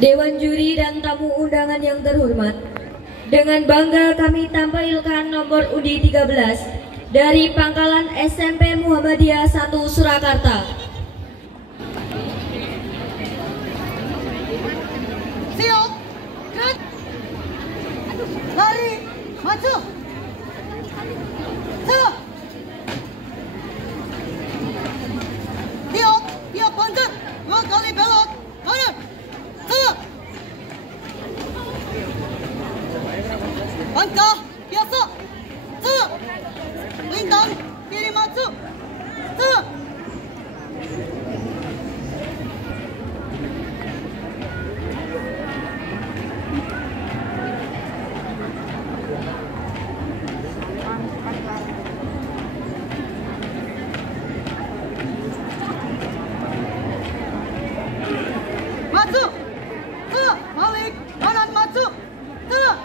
Dewan juri dan tamu undangan yang terhormat, dengan bangga kami tampilkan nomor undi 13 dari Pangkalan SMP Muhammadiyah 1 Surakarta. Siap, gerak, lari, maju, siap, tiap panjat, 2 kali belok, kanan, siap, langkah biasa, siap, lintang, kiri maju, siap. Maju, tengah, balik, kanan maju, tengah,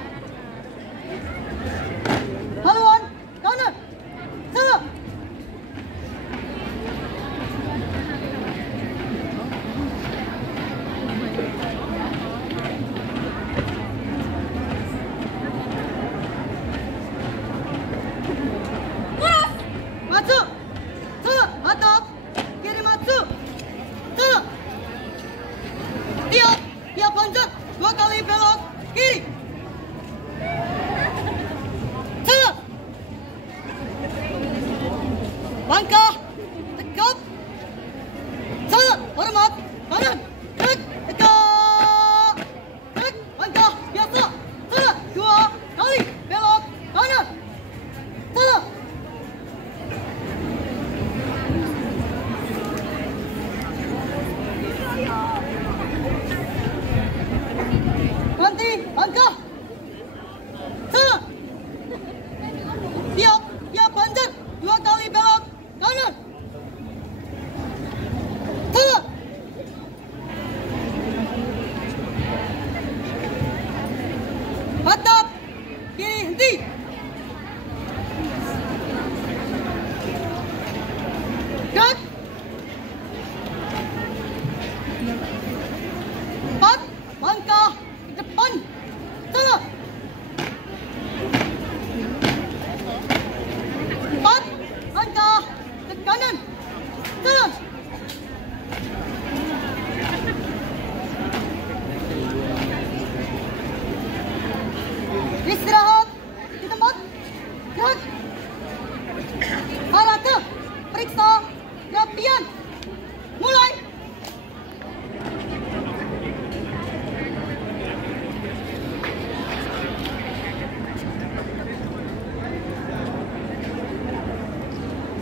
haluan, kanan, tengah, maju, tengah, hadap, kiri maju, tengah. Tiap panjat, 2 kali belok kiri. Tengah. Langkah tegap. Tengah, hormat. Kanan. Gerak, tegak. Gerak, langkah biasa. Tengah, 2 kali belok kanan. Tengah. Nanti langkah, tengah, tiap panjat, 2 kali belok kanan, tengah, hadap, kiri henti, gerak, 4 langkah depan, tengah, 4 langkah ke kanan, tengah, istirahat di tempat, gerak, karate, periksa, latihan, mulai.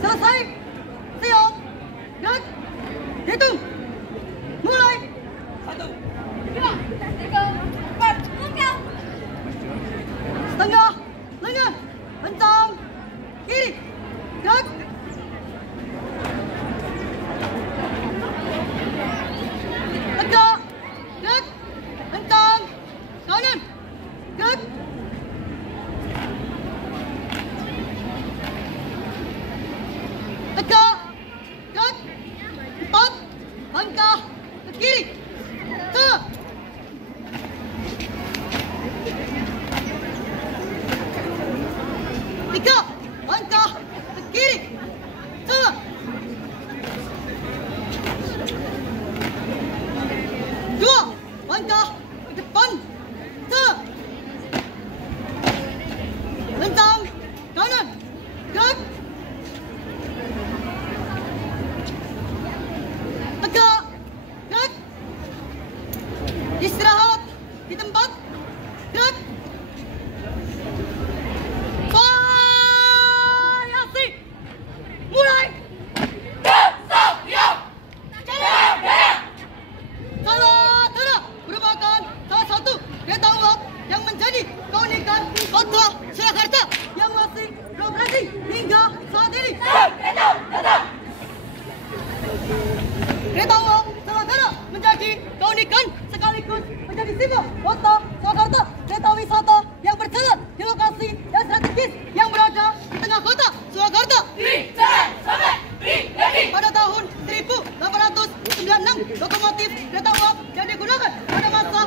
Selesai, siap, gerak, hitung, mulai. 1, 2, 3, 4, langkah. Setengah, lengan, kencang, kiri, gerak. Tegak, gerak, kencang, kanan, gerak. Tegak, gerak, 4 langkah ke kiri, tengah, tiga langkah ke kiri, tengah, 2 langkah ke depan, tengah, lentang, kanan, gerak. Tegak, gerak, istirahat di tempat, gerak, variasi, mulai. Salah merupakan salah satu kereta uap yang menjadi keunikan kota Surakarta yang masih beroperasi hingga saat ini. Kereta uap Surakarta menjadi keunikan sekaligus menjadi simbol kota Surakarta. Kereta wisata yang berjalan di lokasi yang strategis yang berada di tengah kota Surakarta. Pada tahun 1896, lokomotif kereta uap yang digunakan pada masa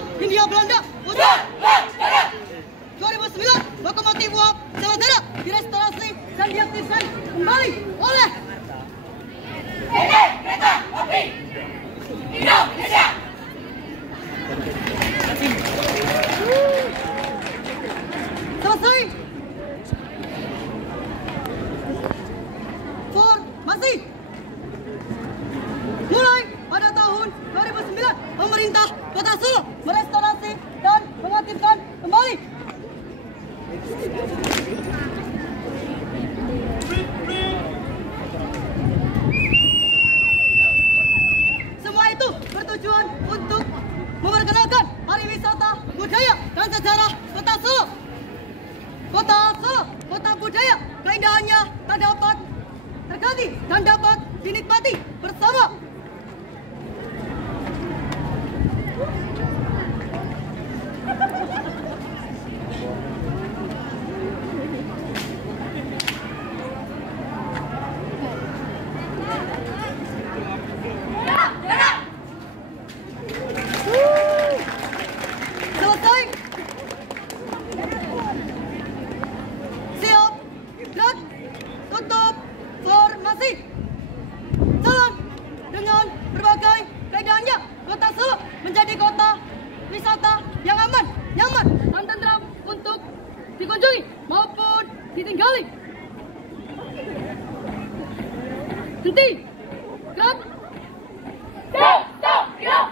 Kota Solo merestorasi dan mengaktifkan kembali. Semua itu bertujuan untuk memperkenalkan pariwisata, budaya, dan sejarah Kota Solo. Kota Solo, kota budaya, keindahannya tak dapat terganti dan dapat dinikmati bersama. Selesai. Siap. Gerak. Tutup. Formasi. Jalan. Dengan berbagai keindahannya, Kota Solo menjadi kota wisata yang aman, nyaman, dan tentram untuk dikunjungi maupun ditinggali. Henti. Gerak. Stop. Gerak.